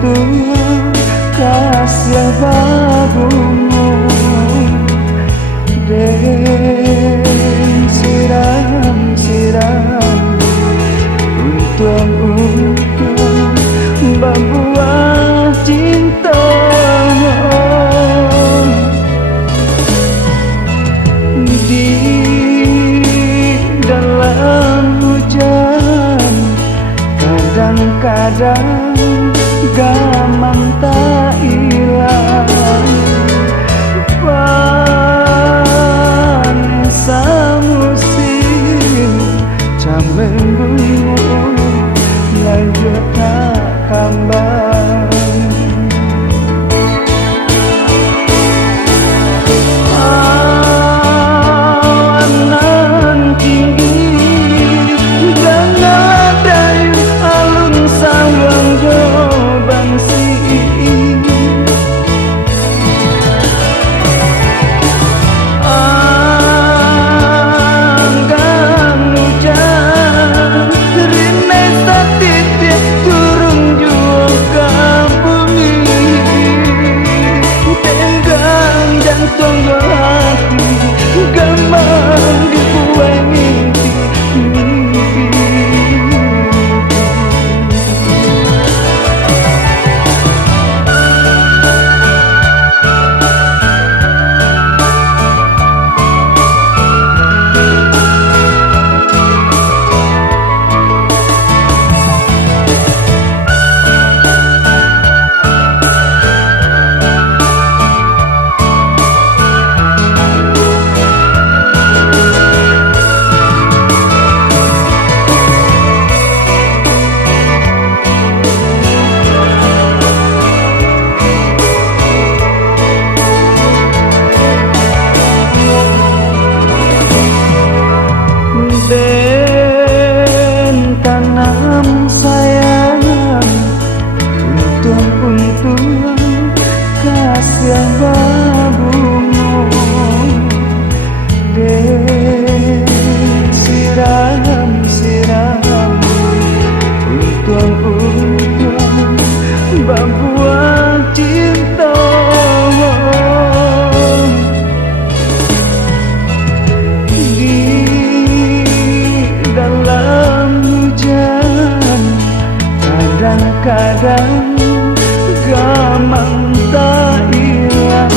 untung kasih babungo den siram untung membuat cinta di dalam hujan. Kadang-kadang gamang tak hilang panesa musim camembungu lanjut tak kambang. Awan tinggi dan ada alun sawang jobang si anggang hujan rine satitik turun juga bumi tenggang jantung hati gamang dibuai mimpi. Den tanam sayang untung kasih babungo den siram untung membuat cinta dalam hujan. Kadang-kadang gamang tak hilang